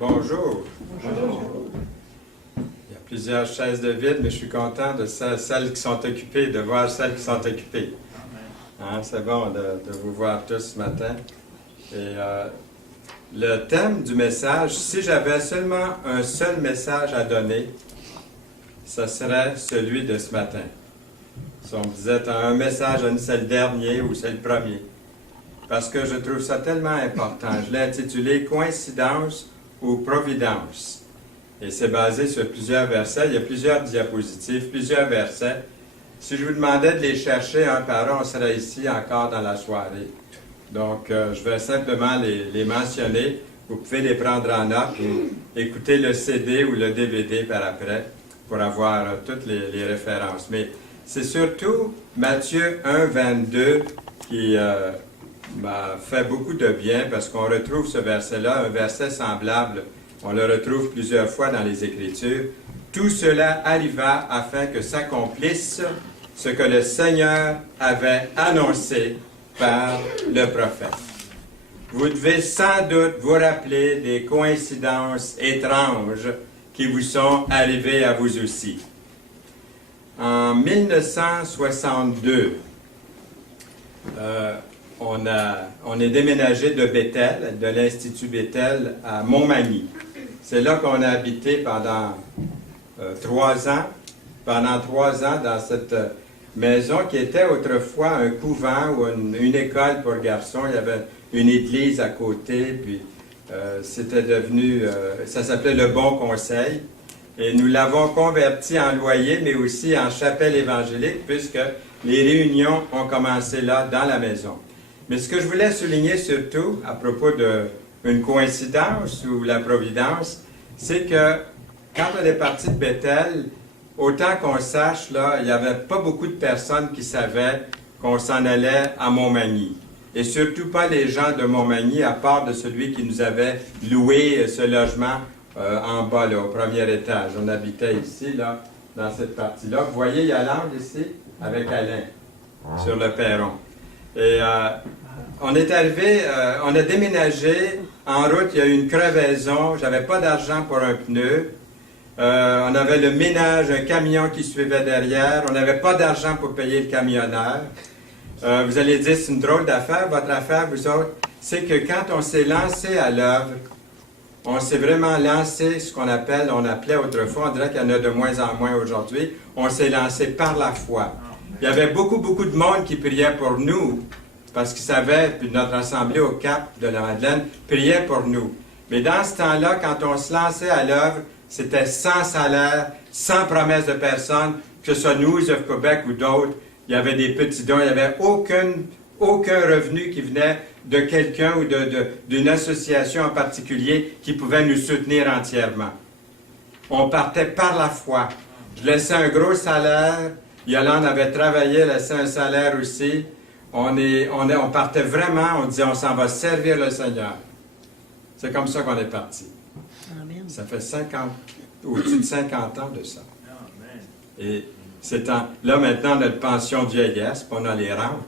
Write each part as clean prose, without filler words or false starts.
Bonjour. Bonjour. Il y a plusieurs chaises de vide, mais je suis content de celles qui sont occupées, de voir celles qui sont occupées. Hein, c'est bon de vous voir tous ce matin. Et le thème du message, si j'avais seulement un seul message à donner, ce serait celui de ce matin. Si on me disait un message, c'est le dernier ou c'est le premier. Parce que je trouve ça tellement important. Je l'ai intitulé « Coïncidence ou Providence ». Et c'est basé sur plusieurs versets. Il y a plusieurs diapositives, plusieurs versets. Si je vous demandais de les chercher un par un, on serait ici encore dans la soirée. Donc, je vais simplement les mentionner. Vous pouvez les prendre en note ou écouter le CD ou le DVD par après pour avoir toutes les références. Mais c'est surtout Matthieu 1, 22 qui m'a fait beaucoup de bien parce qu'on retrouve ce verset-là, un verset semblable. On le retrouve plusieurs fois dans les Écritures. Tout cela arriva afin que s'accomplisse ce que le Seigneur avait annoncé par le prophète. Vous devez sans doute vous rappeler des coïncidences étranges qui vous sont arrivées à vous aussi. En 1962, on est déménagé de Bethel, de l'Institut Bethel, à Montmagny. C'est là qu'on a habité pendant 3 ans. Pendant 3 ans, dans cette maison qui était autrefois un couvent ou une école pour garçons. Il y avait une église à côté, puis c'était devenu, ça s'appelait le Bon Conseil. Et nous l'avons converti en loyer, mais aussi en chapelle évangélique, puisque les réunions ont commencé là, dans la maison. Mais ce que je voulais souligner surtout, à propos d'une coïncidence ou la providence, c'est que quand on est parti de Bethel, autant qu'on sache, là, il n'y avait pas beaucoup de personnes qui savaient qu'on s'en allait à Montmagny. Et surtout pas les gens de Montmagny, à part de celui qui nous avait loué ce logement en bas, là, au premier étage. On habitait ici, là, dans cette partie-là. Vous voyez, il y a l'angle ici, avec Alain, sur le perron. Et on est arrivé, on a déménagé. En route, il y a eu une crevaison. J'avais pas d'argent pour un pneu. On avait le ménage, un camion qui suivait derrière. On n'avait pas d'argent pour payer le camionneur. Vous allez dire, c'est une drôle d'affaire. Votre affaire, vous autres, c'est que quand on s'est lancé à l'œuvre, on s'est vraiment lancé, ce qu'on appelait autrefois, on dirait qu'il y en a de moins en moins aujourd'hui, on s'est lancé par la foi. Il y avait beaucoup de monde qui priait pour nous, parce qu'ils savaient, puis notre assemblée au Cap de la Madeleine priait pour nous. Mais dans ce temps-là, quand on se lançait à l'œuvre, c'était sans salaire, sans promesse de personne, que ce soit News of Québec ou d'autres. Il y avait des petits dons, il n'y avait aucun revenu qui venait de quelqu'un ou d'une association en particulier qui pouvait nous soutenir entièrement. On partait par la foi. Je laissais un gros salaire. Yolande avait travaillé, laissait un salaire aussi. On partait vraiment, on disait, on s'en va servir le Seigneur. C'est comme ça qu'on est parti. Amen. Ça fait au-dessus de 50 ans de ça. Amen. Et là, maintenant, on a une pension de vieillesse, puis on a les rentes.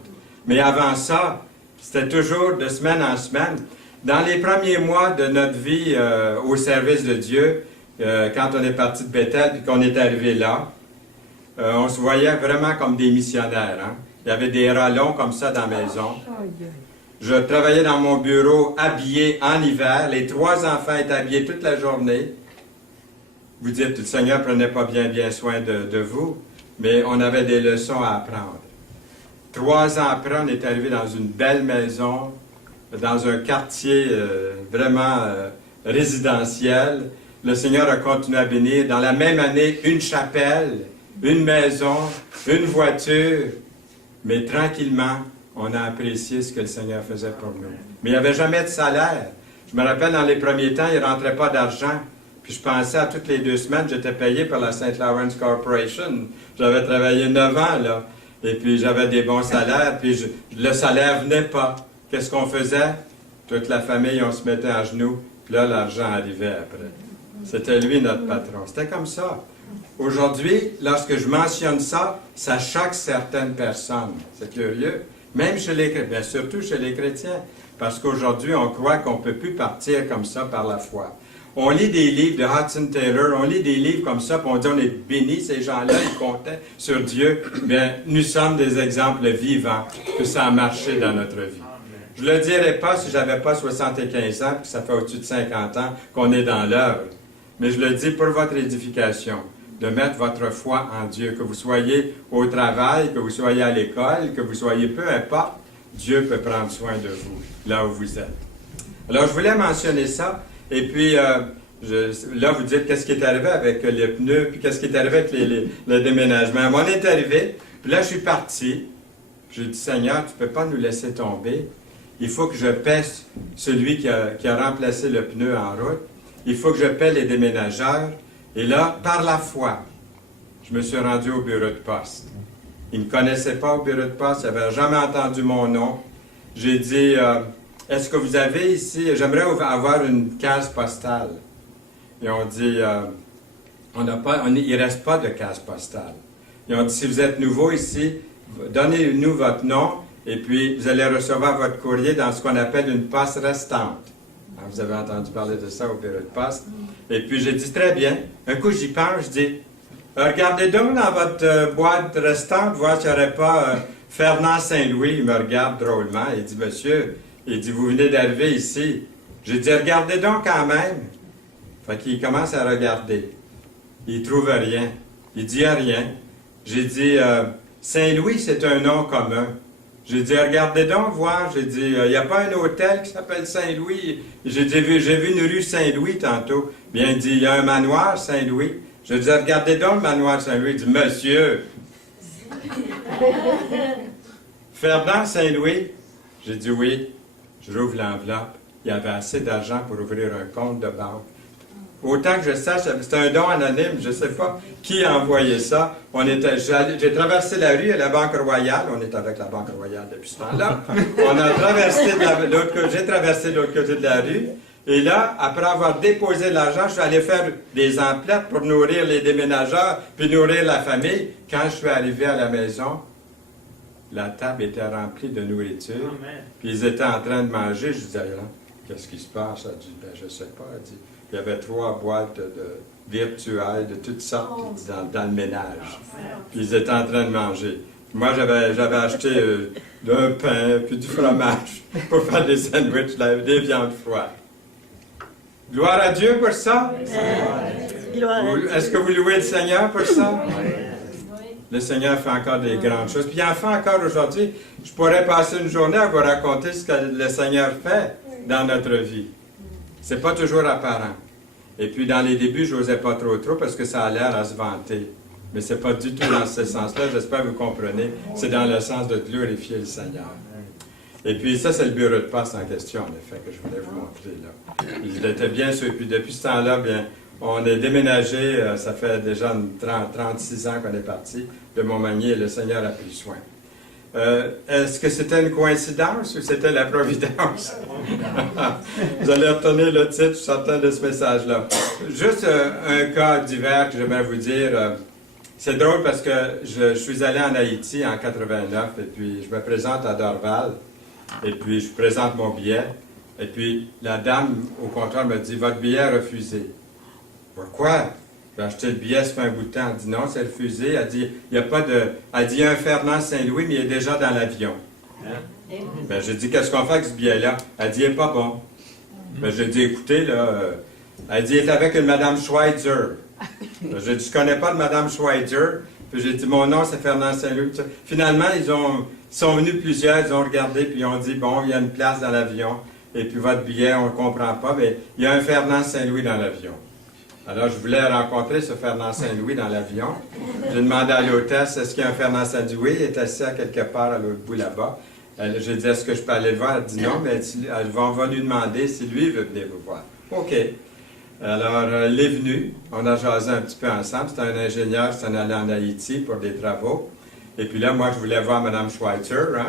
Mais avant ça, c'était toujours de semaine en semaine. Dans les premiers mois de notre vie au service de Dieu, quand on est parti de Bethel et qu'on est arrivé là, on se voyait vraiment comme des missionnaires. Hein? Il y avait des rallons comme ça dans la maison. Je travaillais dans mon bureau habillé en hiver. Les 3 enfants étaient habillés toute la journée. Vous dites, le Seigneur ne prenait pas bien soin de vous, mais on avait des leçons à apprendre. 3 ans après, on est arrivé dans une belle maison, dans un quartier vraiment résidentiel. Le Seigneur a continué à bénir. Dans la même année, une chapelle, une maison, une voiture. Mais tranquillement, on a apprécié ce que le Seigneur faisait pour nous. Mais il n'y avait jamais de salaire. Je me rappelle, dans les premiers temps, il ne rentrait pas d'argent. Puis je pensais à toutes les 2 semaines, j'étais payé par la St. Lawrence Corporation. J'avais travaillé 9 ans, là. Et puis j'avais des bons salaires, puis le salaire venait pas. Qu'est-ce qu'on faisait? Toute la famille, on se mettait à genoux, puis là, l'argent arrivait après. C'était lui notre patron. C'était comme ça. Aujourd'hui, lorsque je mentionne ça, ça choque certaines personnes. C'est curieux. Même chez les chrétiens, bien surtout chez les chrétiens. parce qu'aujourd'hui, on croit qu'on ne peut plus partir comme ça par la foi. On lit des livres de Hudson Taylor, on lit des livres comme ça, puis on dit on est bénis, ces gens-là, ils comptaient sur Dieu. Bien, nous sommes des exemples vivants que ça a marché dans notre vie. Je ne le dirais pas si je n'avais pas 75 ans, puis ça fait au-dessus de 50 ans qu'on est dans l'œuvre. Mais je le dis pour votre édification, de mettre votre foi en Dieu, que vous soyez au travail, que vous soyez à l'école, que vous soyez peu importe, Dieu peut prendre soin de vous, là où vous êtes. Alors, je voulais mentionner ça. Et puis, là, vous dites qu'est-ce qui est arrivé avec les pneus, puis qu'est-ce qui est arrivé avec le déménagement. On est arrivé, puis là, je suis parti. J'ai dit, Seigneur, tu ne peux pas nous laisser tomber. Il faut que je paie celui qui a remplacé le pneu en route. Il faut que je paie les déménageurs. Et là, par la foi, je me suis rendu au bureau de poste. Ils ne me connaissaient pas au bureau de poste, ils n'avaient jamais entendu mon nom. J'ai dit... est-ce que vous avez ici, j'aimerais avoir une case postale. Et on dit, il ne reste pas de case postale. Ils ont dit, si vous êtes nouveau ici, donnez-nous votre nom, et puis vous allez recevoir votre courrier dans ce qu'on appelle une poste restante. Alors, vous avez entendu parler de ça au bureau de poste. Et puis j'ai dit, très bien. Un coup, j'y pense, je dis, regardez donc dans votre boîte restante, voir s'il n'y aurait pas Fernand Saint-Louis. Il me regarde drôlement, il dit, monsieur... Il dit, vous venez d'arriver ici. J'ai dit, regardez donc quand même. Fait qu'il commence à regarder. Il ne trouve rien. Il dit rien. J'ai dit, Saint-Louis, c'est un nom commun. J'ai dit, regardez donc voir. J'ai dit, il n'y a pas un hôtel qui s'appelle Saint-Louis. J'ai vu une rue Saint-Louis tantôt. Bien, il dit, il y a un manoir Saint-Louis. J'ai dit, regardez donc le manoir Saint-Louis. Il dit, monsieur. Fernand Saint-Louis. J'ai dit, oui. Je rouvre l'enveloppe. Il y avait assez d'argent pour ouvrir un compte de banque. Autant que je sache, c'était un don anonyme. Je ne sais pas qui a envoyé ça. J'ai traversé la rue à la Banque Royale. On est avec la Banque Royale depuis ce temps-là. On a traversé j'ai traversé de l'autre côté de la rue. Et là, après avoir déposé l'argent, je suis allé faire des emplettes pour nourrir les déménageurs, puis nourrir la famille. Quand je suis arrivé à la maison, la table était remplie de nourriture, puis ils étaient en train de manger. Je disais, qu'est-ce qui se passe? Elle dit, je ne sais pas. Elle dit, il y avait 3 boîtes virtuelles de toutes sortes dans le ménage. Puis ils étaient en train de manger. Moi, j'avais acheté un pain, puis du fromage pour faire des sandwichs, des viandes froides. Gloire à Dieu pour ça. Est-ce que vous louez le Seigneur pour ça? Le Seigneur fait encore des grandes choses. Puis il en fait encore aujourd'hui. Je pourrais passer une journée à vous raconter ce que le Seigneur fait dans notre vie. C'est pas toujours apparent. Et puis dans les débuts, je n'osais pas trop parce que ça a l'air à se vanter. Mais c'est pas du tout dans ce sens-là. J'espère que vous comprenez. C'est dans le sens de glorifier le Seigneur. Et puis ça, c'est le bureau de poste en question, en effet, que je voulais vous montrer là. Il était bien sûr. Et puis depuis ce temps-là, bien, on est déménagé, ça fait déjà 36 ans qu'on est parti de Montmagny et le Seigneur a pris soin. Est-ce que c'était une coïncidence ou c'était la providence? Vous allez retenir le titre, je suis certain de ce message-là. Juste un cas divers que j'aimerais vous dire. C'est drôle parce que je suis allé en Haïti en 89 et puis je me présente à Dorval et puis je présente mon billet et puis la dame au comptoir me dit « Votre billet est refusé ». Pourquoi? J'ai acheté le billet, ça fait un bout de temps. Elle dit non, c'est refusé. Elle dit, il n'y a pas de. Elle dit, il y a un Fernand Saint-Louis, mais il est déjà dans l'avion. Ben, j'ai dit, qu'est-ce qu'on fait avec ce billet-là? Elle dit, il n'est pas bon. Ben, j'ai dit, écoutez, là. Elle dit, il est avec une Madame Schweitzer. Ben, j'ai dit, je ne connais pas de Madame Schweitzer. Puis j'ai dit, mon nom, c'est Fernand Saint-Louis. Finalement, ils sont venus plusieurs, ils ont regardé, puis ils ont dit, bon, il y a une place dans l'avion. Et puis votre billet, on ne le comprend pas, mais il y a un Fernand Saint-Louis dans l'avion. Alors, je voulais rencontrer ce Fernand Saint-Louis dans l'avion. J'ai demandé à l'hôtesse, est-ce qu'il y a un Fernand Saint-Louis? Il est assis à quelque part à l'autre bout là-bas. J'ai dit, est-ce que je peux aller le voir? Elle dit non, mais on va lui demander si lui veut venir vous voir. OK. Alors, il est venu. On a jasé un petit peu ensemble. C'était un ingénieur qui s'en allait en Haïti pour des travaux. Et puis là, moi, je voulais voir Mme Schweitzer. Hein?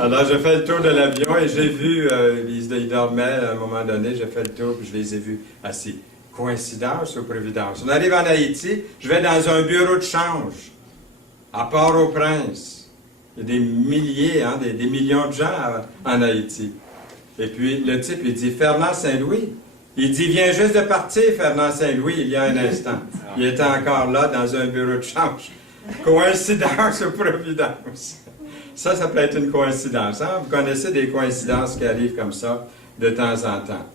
Alors, j'ai fait le tour de l'avion et j'ai vu, ils dormaient à un moment donné, j'ai fait le tour et je les ai vus assis. Coïncidence ou providence? On arrive en Haïti, je vais dans un bureau de change, à Port-au-Prince. Il y a des milliers, des millions de gens en Haïti. Et puis, le type, il dit, Fernand Saint-Louis. Il dit, vient juste de partir, Fernand Saint-Louis, il y a un instant. Il était encore là, dans un bureau de change. Coïncidence ou providence? Ça peut être une coïncidence. Hein? Vous connaissez des coïncidences qui arrivent comme ça de temps en temps.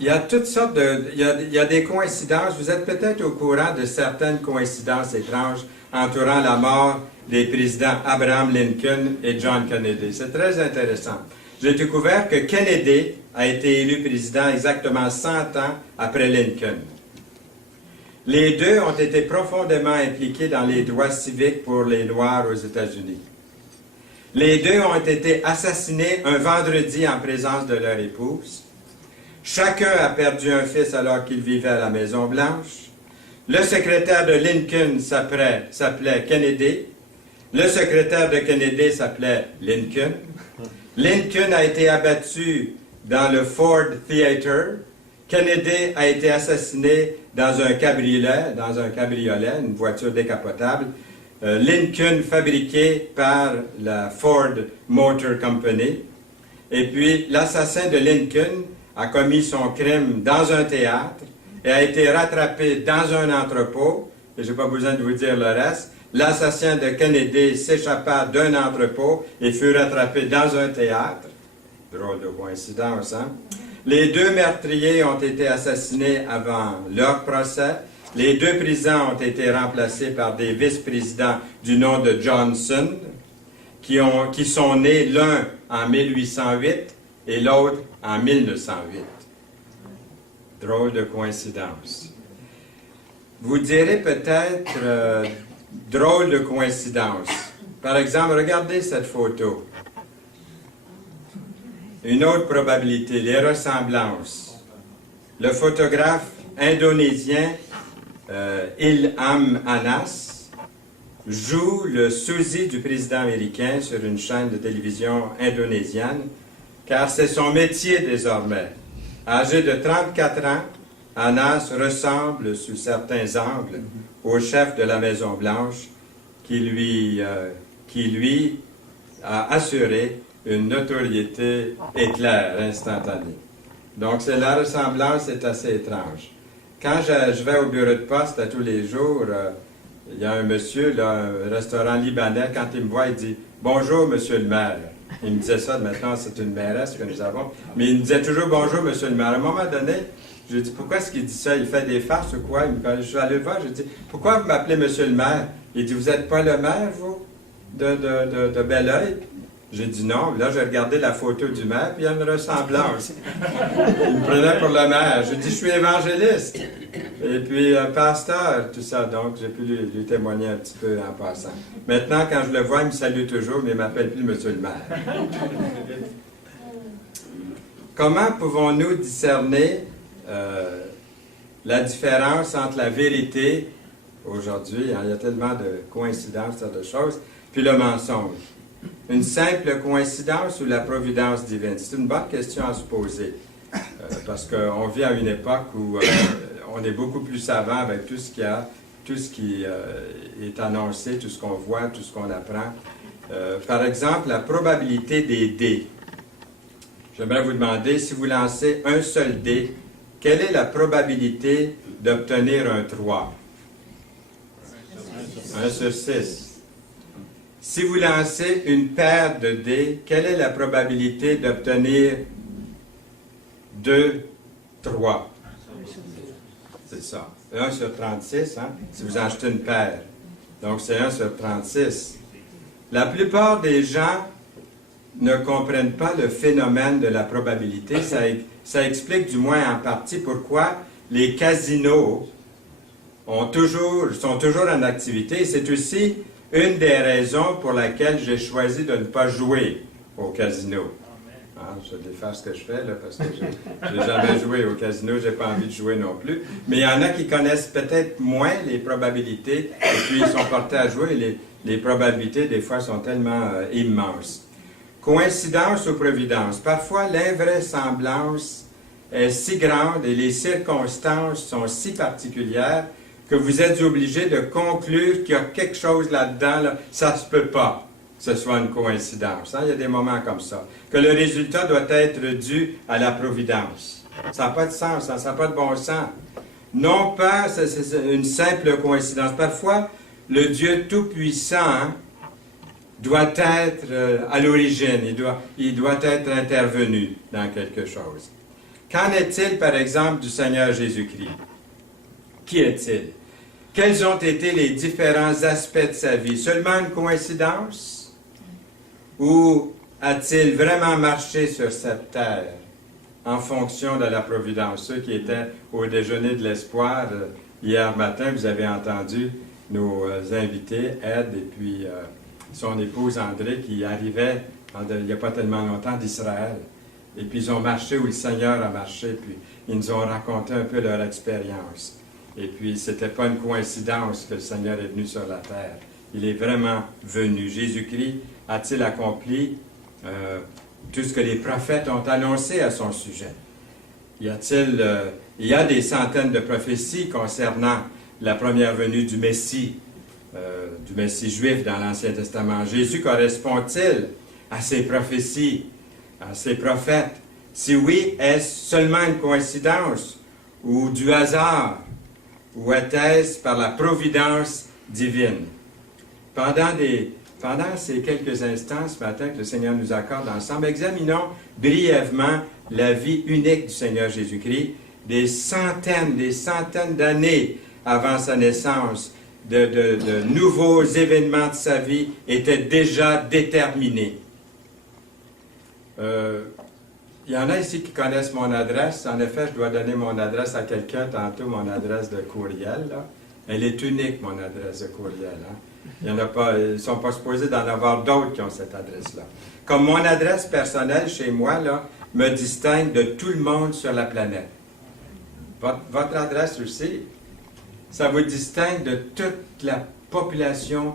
Il y a toutes sortes il y a des coïncidences. Vous êtes peut-être au courant de certaines coïncidences étranges entourant la mort des présidents Abraham Lincoln et John Kennedy. C'est très intéressant. J'ai découvert que Kennedy a été élu président exactement 100 ans après Lincoln. Les deux ont été profondément impliqués dans les droits civiques pour les Noirs aux États-Unis. Les deux ont été assassinés un vendredi en présence de leur épouse. Chacun a perdu un fils alors qu'il vivait à la Maison-Blanche. Le secrétaire de Lincoln s'appelait Kennedy. Le secrétaire de Kennedy s'appelait Lincoln. Lincoln a été abattu dans le Ford Theater. Kennedy a été assassiné dans un cabriolet, une voiture décapotable. Lincoln fabriqué par la Ford Motor Company. Et puis, l'assassin de Lincoln a commis son crime dans un théâtre et a été rattrapé dans un entrepôt. Et je n'ai pas besoin de vous dire le reste. L'assassin de Kennedy s'échappa d'un entrepôt et fut rattrapé dans un théâtre. Drôle de coïncidence, hein? Les deux meurtriers ont été assassinés avant leur procès. Les deux présidents ont été remplacés par des vice-présidents du nom de Johnson, qui sont nés l'un en 1808 et l'autre en 1908. Drôle de coïncidence. Vous direz peut-être drôle de coïncidence. Par exemple, regardez cette photo. Une autre probabilité, les ressemblances. Le photographe indonésien Ilham Anas joue le sosie du président américain sur une chaîne de télévision indonésienne, car c'est son métier désormais. Âgé de 34 ans, Anas ressemble, sous certains angles, au chef de la Maison-Blanche, qui lui a assuré une notoriété éclair, instantanée. Donc, la ressemblance est assez étrange. Quand je vais au bureau de poste à tous les jours, il y a un monsieur, là, un restaurant libanais, quand il me voit, il dit « Bonjour, monsieur le maire ». Il me disait ça, maintenant c'est une mairesse que nous avons, mais il me disait toujours « Bonjour, monsieur le maire ». À un moment donné, je lui ai dit « Pourquoi est-ce qu'il dit ça? Il fait des farces ou quoi? » Je suis allé le voir, je lui ai dit « Pourquoi vous m'appelez monsieur le maire? » Il dit « Vous n'êtes pas le maire, vous, de Bel-Oeil? » J'ai dit non. Là, j'ai regardé la photo du maire, puis il y a une ressemblance. Il me prenait pour le maire. J'ai dit, je suis évangéliste. Et puis, pasteur, tout ça. Donc, j'ai pu lui témoigner un petit peu en passant. Maintenant, quand je le vois, il me salue toujours, mais il ne m'appelle plus monsieur le maire. Comment pouvons-nous discerner la différence entre la vérité, aujourd'hui, hein, il y a tellement de coïncidences, de choses, puis le mensonge? Une simple coïncidence ou la providence divine? C'est une bonne question à se poser. Parce qu'on vit à une époque où on est beaucoup plus savant avec tout ce qui est annoncé, tout ce qu'on voit, tout ce qu'on apprend. Par exemple, la probabilité des dés. J'aimerais vous demander, si vous lancez un seul dé, quelle est la probabilité d'obtenir un 3? 1 sur 6. Si vous lancez une paire de dés, quelle est la probabilité d'obtenir 2, 3? C'est ça. 1 sur 36, hein? Si vous achetez une paire. Donc, c'est 1 sur 36. La plupart des gens ne comprennent pas le phénomène de la probabilité. Ça explique du moins en partie pourquoi les casinos sont toujours en activité. C'est aussi une des raisons pour laquelle j'ai choisi de ne pas jouer au casino. Hein, je vais faire ce que je fais, là, parce que je n'ai jamais joué au casino, je n'ai pas envie de jouer non plus. Mais il y en a qui connaissent peut-être moins les probabilités, et puis ils sont portés à jouer, et les probabilités, des fois, sont tellement immenses. Coïncidence ou providence? Parfois, l'invraisemblance est si grande et les circonstances sont si particulières que vous êtes obligé de conclure qu'il y a quelque chose là-dedans, là, ça ne se peut pas que ce soit une coïncidence. Hein? Il y a des moments comme ça. Que le résultat doit être dû à la providence. Ça n'a pas de sens, ça n'a pas de bon sens. Non pas c'est une simple coïncidence. Parfois, le Dieu Tout-Puissant hein, doit être à l'origine, il doit être intervenu dans quelque chose. Qu'en est-il, par exemple, du Seigneur Jésus-Christ? Qui est-il? Quels ont été les différents aspects de sa vie? Seulement une coïncidence? Ou a-t-il vraiment marché sur cette terre en fonction de la providence? Ceux qui étaient au déjeuner de l'espoir hier matin, vous avez entendu nos invités, Ed et puis son épouse André, qui arrivaient il n'y a pas tellement longtemps d'Israël. Et puis ils ont marché où le Seigneur a marché, puis ils nous ont raconté un peu leur expérience. Et puis ce n'était pas une coïncidence que le Seigneur est venu sur la terre. Il est vraiment venu. Jésus-Christ a-t-il accompli tout ce que les prophètes ont annoncé à son sujet? Il y a des centaines de prophéties concernant la première venue du Messie juif dans l'Ancien Testament. Jésus correspond-il à ces prophéties, à ces prophètes? Si oui, est-ce seulement une coïncidence ou du hasard? Ou était-ce par la providence divine? Pendant ces quelques instants ce matin que le Seigneur nous accorde ensemble, examinons brièvement la vie unique du Seigneur Jésus-Christ, des centaines d'années avant sa naissance, de nouveaux événements de sa vie étaient déjà déterminés. Il y en a ici qui connaissent mon adresse. En effet, je dois donner mon adresse à quelqu'un tantôt, mon adresse de courriel. Là. Elle est unique, mon adresse de courriel. Hein. Il y en a pas, ils ne sont pas supposés d'en avoir d'autres qui ont cette adresse-là. Comme mon adresse personnelle chez moi, là, me distingue de tout le monde sur la planète. Votre adresse aussi, ça vous distingue de toute la population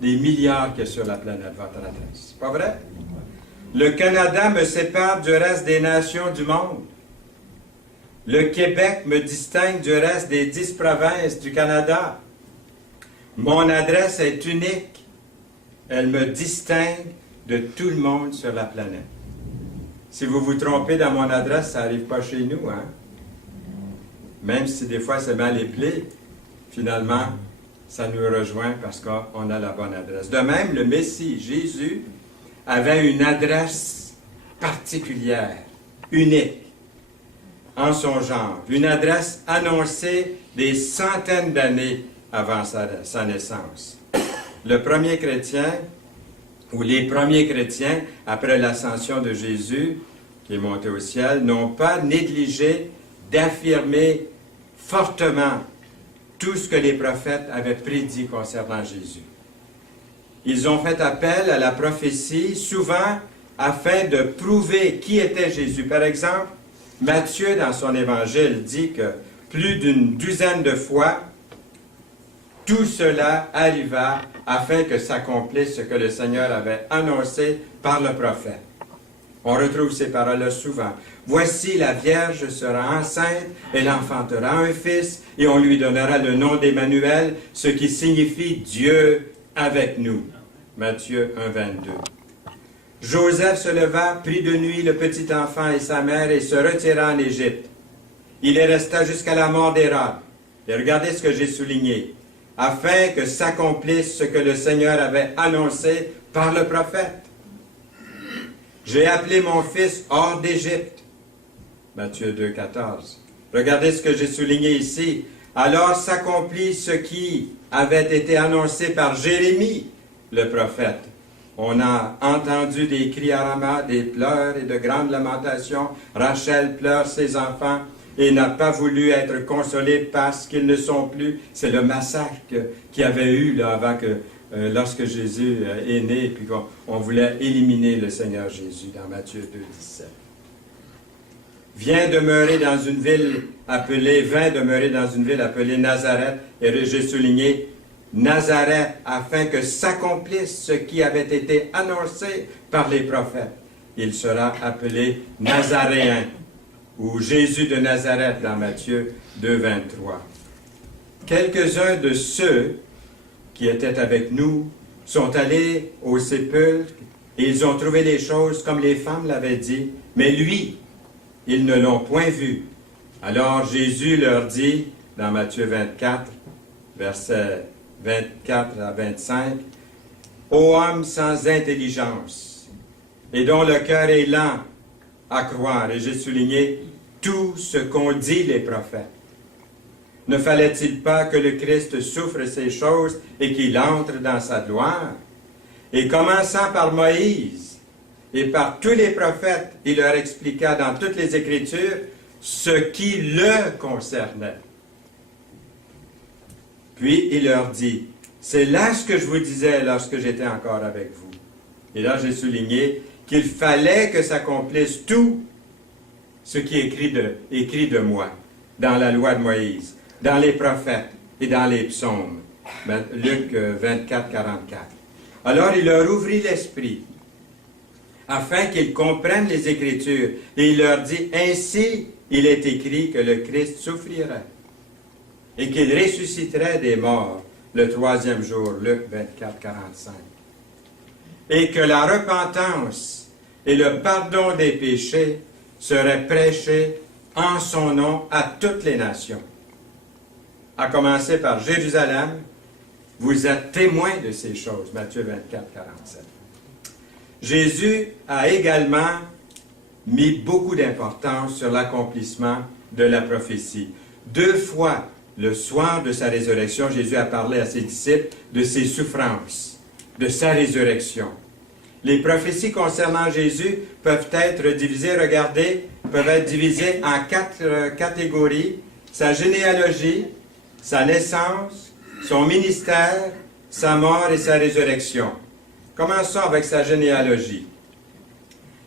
des milliards qu'il y a sur la planète, votre adresse. C'est pas vrai? Le Canada me sépare du reste des nations du monde. Le Québec me distingue du reste des 10 provinces du Canada. Mon adresse est unique. Elle me distingue de tout le monde sur la planète. Si vous vous trompez dans mon adresse, ça n'arrive pas chez nous, hein? Même si des fois c'est mal appelé, finalement, ça nous rejoint parce qu'on a la bonne adresse. De même, le Messie, Jésus, avait une adresse particulière, unique, en son genre. Une adresse annoncée des centaines d'années avant sa naissance. Le premier chrétien, ou les premiers chrétiens, après l'ascension de Jésus, qui est monté au ciel, n'ont pas négligé d'affirmer fortement tout ce que les prophètes avaient prédit concernant Jésus. Ils ont fait appel à la prophétie, souvent afin de prouver qui était Jésus. Par exemple, Matthieu, dans son évangile, dit que plus d'une douzaine de fois, tout cela arriva afin que s'accomplisse ce que le Seigneur avait annoncé par le prophète. On retrouve ces paroles-là souvent. « Voici, la Vierge sera enceinte, elle enfantera un fils, et on lui donnera le nom d'Emmanuel, ce qui signifie Dieu avec nous. » Matthieu 1, 22. Joseph se leva, prit de nuit le petit enfant et sa mère et se retira en Égypte. Il y resta jusqu'à la mort d'Hérode. Et regardez ce que j'ai souligné. Afin que s'accomplisse ce que le Seigneur avait annoncé par le prophète. J'ai appelé mon fils hors d'Égypte. Matthieu 2, 14. Regardez ce que j'ai souligné ici. Alors s'accomplit ce qui avait été annoncé par Jérémie, le prophète. On a entendu des cris à Rama, des pleurs et de grandes lamentations. Rachel pleure ses enfants et n'a pas voulu être consolée parce qu'ils ne sont plus. C'est le massacre qu'il y avait eu là, avant que, lorsque Jésus est né, et puis qu'on voulait éliminer le Seigneur Jésus dans Matthieu 2, 17. Vint demeurer dans une ville appelée Nazareth, et j'ai souligné Nazareth, afin que s'accomplisse ce qui avait été annoncé par les prophètes. Il sera appelé Nazaréen, ou Jésus de Nazareth dans Matthieu 2, 23. quelques-uns de ceux qui étaient avec nous sont allés au sépulcre et ils ont trouvé les choses comme les femmes l'avaient dit, mais lui, ils ne l'ont point vu. Alors Jésus leur dit, dans Matthieu 24, versets 24 à 25, « Ô homme sans intelligence, et dont le cœur est lent à croire, et j'ai souligné tout ce qu'ont dit les prophètes. Ne fallait-il pas que le Christ souffre ces choses et qu'il entre dans sa gloire? Et commençant par Moïse et par tous les prophètes, il leur expliqua dans toutes les Écritures ce qui le concernait. Puis il leur dit, « C'est là ce que je vous disais lorsque j'étais encore avec vous. » Et là, j'ai souligné qu'il fallait que s'accomplisse tout ce qui est écrit de moi, dans la loi de Moïse, dans les prophètes et dans les psaumes. Luc 24, 44. Alors il leur ouvrit l'esprit, afin qu'ils comprennent les Écritures, et il leur dit, « Ainsi il est écrit que le Christ souffrirait, et qu'il ressusciterait des morts le troisième jour. » Luc 24, 45. Et que la repentance et le pardon des péchés seraient prêchés en son nom à toutes les nations. À commencer par Jérusalem, vous êtes témoins de ces choses. Matthieu 24, 47. Jésus a également mis beaucoup d'importance sur l'accomplissement de la prophétie. 2 fois, le soir de sa résurrection, Jésus a parlé à ses disciples de ses souffrances, de sa résurrection. Les prophéties concernant Jésus peuvent être divisées, peuvent être divisées en 4 catégories. Sa généalogie, sa naissance, son ministère, sa mort et sa résurrection. Commençons avec sa généalogie.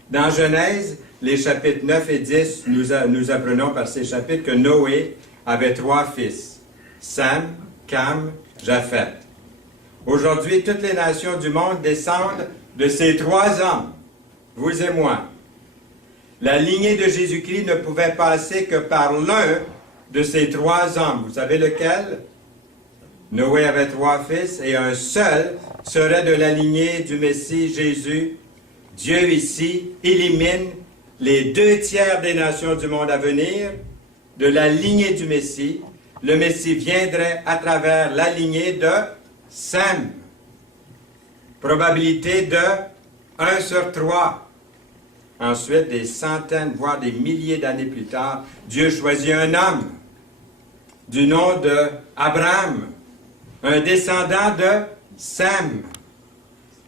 Dans Genèse, les chapitres 9 et 10, nous apprenons par ces chapitres que Noé avait 3 fils, Sam, Cam, Japheth. Aujourd'hui, toutes les nations du monde descendent de ces 3 hommes, vous et moi. La lignée de Jésus-Christ ne pouvait passer que par l'un de ces 3 hommes. Vous savez lequel? Noé avait 3 fils et un seul serait de la lignée du Messie Jésus. Dieu ici élimine les 2/3 des nations du monde à venir de la lignée du Messie. Le Messie viendrait à travers la lignée de Sam. Probabilité de 1 sur 3. Ensuite, des centaines, voire des milliers d'années plus tard, Dieu choisit un homme du nom d'Abraham, un descendant de Sam.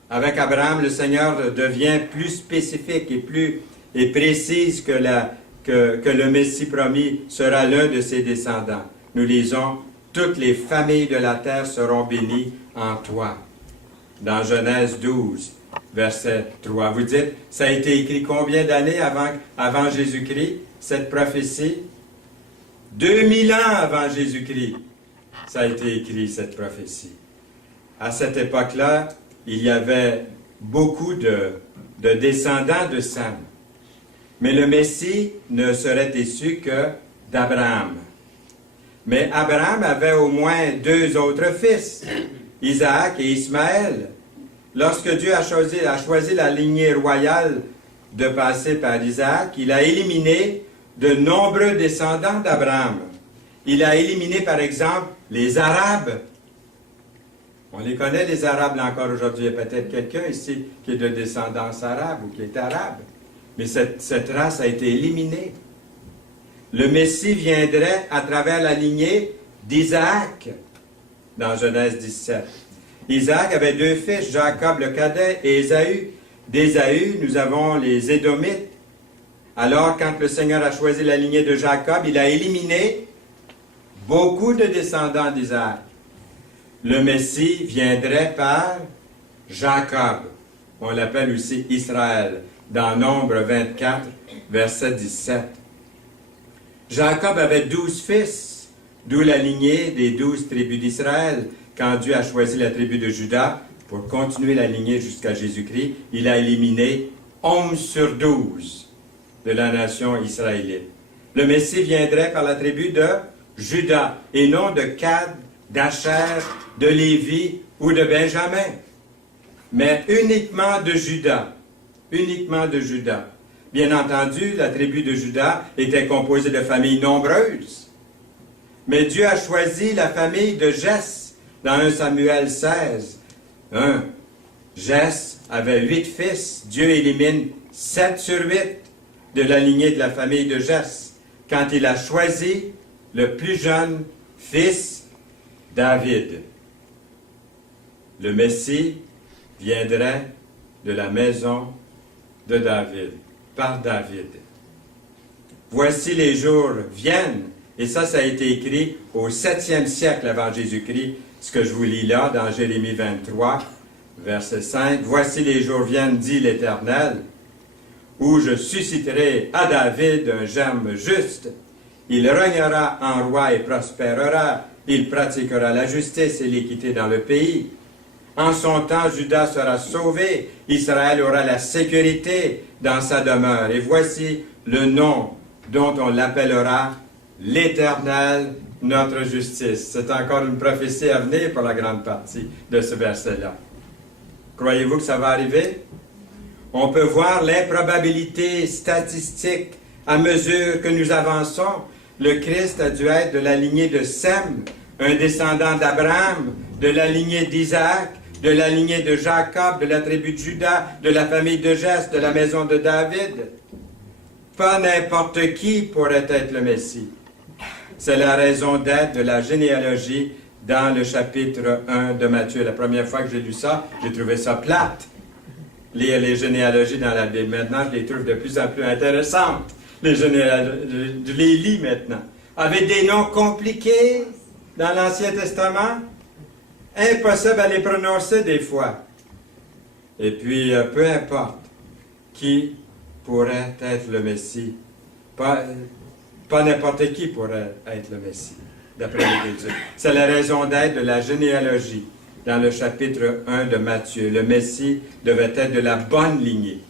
Avec Abraham, le Seigneur devient plus spécifique et précise que le Messie promis sera l'un de ses descendants. Nous lisons, « Toutes les familles de la terre seront bénies en toi » dans Genèse 12, verset 3. Vous dites, ça a été écrit combien d'années avant Jésus-Christ, cette prophétie? 2000 ans avant Jésus-Christ, ça a été écrit, cette prophétie. À cette époque-là, il y avait beaucoup de descendants de Sam. Mais le Messie ne serait issu que d'Abraham. Mais Abraham avait au moins 2 autres fils, Isaac et Ismaël. Lorsque Dieu a choisi la lignée royale de passer par Isaac, il a éliminé de nombreux descendants d'Abraham. Il a éliminé, par exemple, les Arabes. On les connaît, les Arabes, là encore aujourd'hui. Il y a peut-être quelqu'un ici qui est de descendance arabe ou qui est arabe. Mais cette race a été éliminée. Le Messie viendrait à travers la lignée d'Isaac, dans Genèse 17. Isaac avait 2 fils, Jacob le cadet et Ésaü. D'Ésaü, nous avons les Édomites. Alors, quand le Seigneur a choisi la lignée de Jacob, il a éliminé beaucoup de descendants d'Isaac. Le Messie viendrait par Jacob. On l'appelle aussi Israël, dans Nombre 24, verset 17. Jacob avait 12 fils, d'où la lignée des 12 tribus d'Israël. Quand Dieu a choisi la tribu de Juda pour continuer la lignée jusqu'à Jésus-Christ, il a éliminé 11 sur 12 de la nation israélite. Le Messie viendrait par la tribu de Juda, et non de Gad, d'Asher, de Lévi ou de Benjamin, mais uniquement de Juda. Uniquement de Juda. Bien entendu, la tribu de Juda était composée de familles nombreuses. Mais Dieu a choisi la famille de Jesse dans 1 Samuel 16. Jesse avait 8 fils. Dieu élimine 7 sur 8 de la lignée de la famille de Jesse quand il a choisi le plus jeune fils, David. Le Messie viendrait de la maison de David, par David. Voici les jours viennent, et ça a été écrit au 7e siècle avant Jésus-Christ, ce que je vous lis là dans Jérémie 23, verset 5. Voici les jours viennent, dit l'Éternel, où je susciterai à David un germe juste. Il régnera en roi et prospérera. Il pratiquera la justice et l'équité dans le pays. En son temps, Juda sera sauvé. Israël aura la sécurité dans sa demeure. Et voici le nom dont on l'appellera l'Éternel, notre justice. C'est encore une prophétie à venir pour la grande partie de ce verset-là. Croyez-vous que ça va arriver? On peut voir l'improbabilité statistique à mesure que nous avançons. Le Christ a dû être de la lignée de Sem, un descendant d'Abraham, de la lignée d'Isaac, de la lignée de Jacob, de la tribu de Juda, de la famille de Jesse, de la maison de David. Pas n'importe qui pourrait être le Messie. C'est la raison d'être de la généalogie dans le chapitre 1 de Matthieu. La première fois que j'ai lu ça, j'ai trouvé ça plate. Lire les généalogies dans la Bible. Maintenant, je les trouve de plus en plus intéressantes. Les généalogies, je les lis maintenant. Avec des noms compliqués dans l'Ancien Testament, impossible à les prononcer des fois. Et puis, peu importe qui pourrait être le Messie. Pas n'importe qui pourrait être le Messie, d'après l'Écriture. C'est la raison d'être de la généalogie dans le chapitre 1 de Matthieu. Le Messie devait être de la bonne lignée.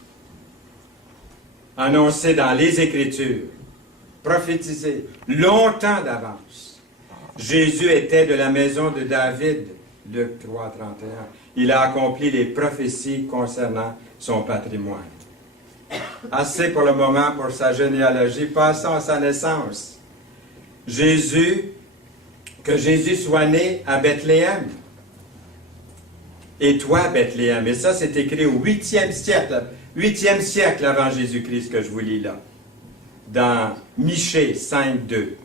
Annoncé dans les Écritures, prophétisé longtemps d'avance. Jésus était de la maison de David, Luc 3, 31. Il a accompli les prophéties concernant son patrimoine. Assez pour le moment pour sa généalogie. Passons à sa naissance. Que Jésus soit né à Bethléem. Et toi, Bethléem. Et ça, c'est écrit au 8e siècle. 8e siècle avant Jésus-Christ, que je vous lis là. Dans Michée 5, 2.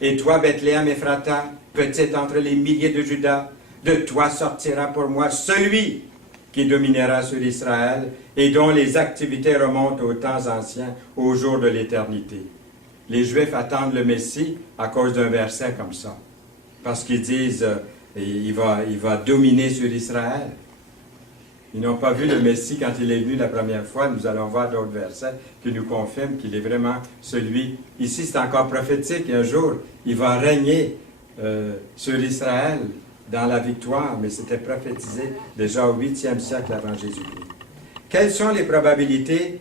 Et toi, Bethléem Ephrata, petite entre les milliers de Juda, de toi sortira pour moi celui qui dominera sur Israël et dont les activités remontent aux temps anciens, au jour de l'éternité. Les Juifs attendent le Messie à cause d'un verset comme ça. Parce qu'ils disent, il va dominer sur Israël. Ils n'ont pas vu le Messie quand il est venu la première fois. Nous allons voir d'autres versets qui nous confirment qu'il est vraiment celui. Ici, c'est encore prophétique. Un jour, il va régner sur Israël dans la victoire, mais c'était prophétisé déjà au 8e siècle avant Jésus-Christ. Quelles sont les probabilités?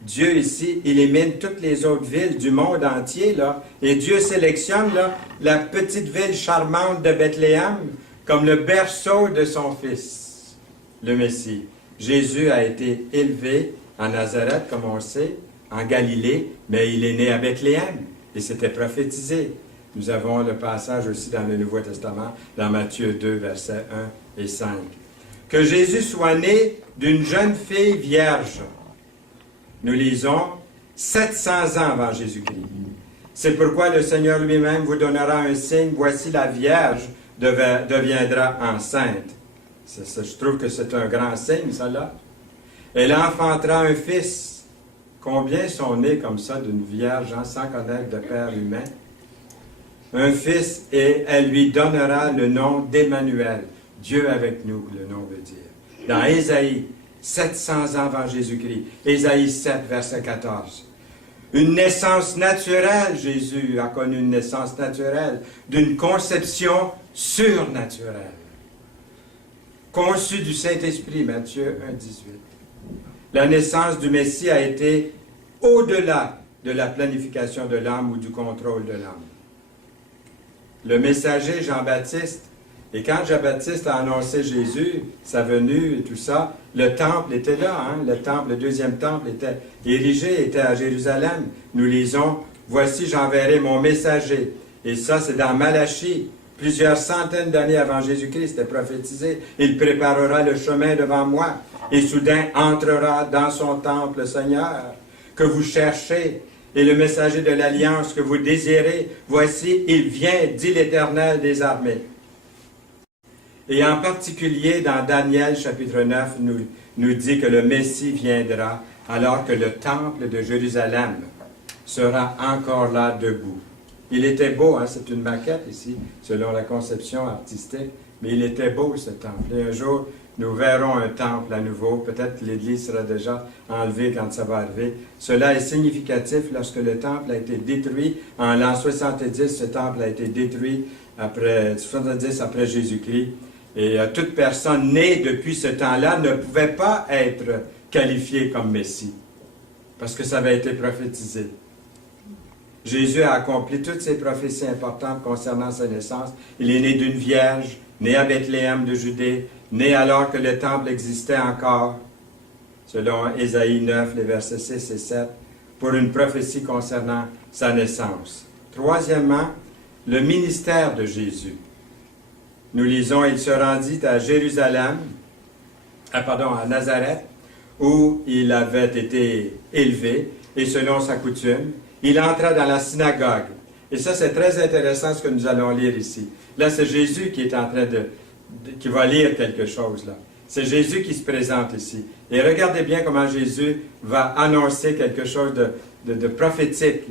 Dieu ici élimine toutes les autres villes du monde entier, là, et Dieu sélectionne là, la petite ville charmante de Bethléem comme le berceau de son Fils, le Messie. Jésus a été élevé en Nazareth, comme on sait, en Galilée, mais il est né à Bethléem, et c'était prophétisé. Nous avons le passage aussi dans le Nouveau Testament, dans Matthieu 2, versets 1 et 5. Que Jésus soit né d'une jeune fille vierge. Nous lisons 700 ans avant Jésus-Christ. C'est pourquoi le Seigneur lui-même vous donnera un signe. Voici la Vierge deviendra enceinte. Je trouve que c'est un grand signe, ça là. Elle enfantera un fils. Combien sont nés comme ça d'une vierge sans connaître de père humain? Un fils, et elle lui donnera le nom d'Emmanuel. Dieu avec nous, le nom veut dire. Dans Ésaïe, 700 ans avant Jésus-Christ. Ésaïe 7, verset 14. Une naissance naturelle, Jésus a connu une naissance naturelle, d'une conception surnaturelle. Conçu du Saint-Esprit, Matthieu 1, 18. La naissance du Messie a été au-delà de la planification de l'âme ou du contrôle de l'âme. le messager Jean-Baptiste. Et quand Jean-Baptiste a annoncé Jésus, sa venue et tout ça, le temple était là, hein? Le temple, le deuxième temple était érigé, était à Jérusalem. Nous lisons, « Voici, j'enverrai mon messager. » Et ça, c'est dans Malachie. Plusieurs centaines d'années avant Jésus-Christ, c'était prophétisé. « Il préparera le chemin devant moi. Et soudain entrera dans son temple le Seigneur, que vous cherchez. Et le messager de l'Alliance que vous désirez, voici, il vient, dit l'Éternel des armées. » Et en particulier, dans Daniel chapitre 9, nous dit que le Messie viendra alors que le temple de Jérusalem sera encore là debout. Il était beau, hein, c'est une maquette ici, selon la conception artistique, mais il était beau ce temple. Et un jour, nous verrons un temple à nouveau. Peut-être que l'Église sera déjà enlevée quand ça va arriver. Cela est significatif lorsque le temple a été détruit. En l'an 70, ce temple a été détruit après 70 après Jésus-Christ. Et toute personne née depuis ce temps-là ne pouvait pas être qualifiée comme Messie, parce que ça avait été prophétisé. Jésus a accompli toutes ces prophéties importantes concernant sa naissance. Il est né d'une vierge, né à Bethléem de Judée, né alors que le temple existait encore, selon Ésaïe 9, les versets 6 et 7, pour une prophétie concernant sa naissance. Troisièmement, le ministère de Jésus. Nous lisons, il se rendit à Jérusalem, à Nazareth, où il avait été élevé, et selon sa coutume, il entra dans la synagogue. Et ça, c'est très intéressant ce que nous allons lire ici. Là, c'est Jésus qui est en train qui va lire quelque chose, là. C'est Jésus qui se présente ici. Et regardez bien comment Jésus va annoncer quelque chose de prophétique,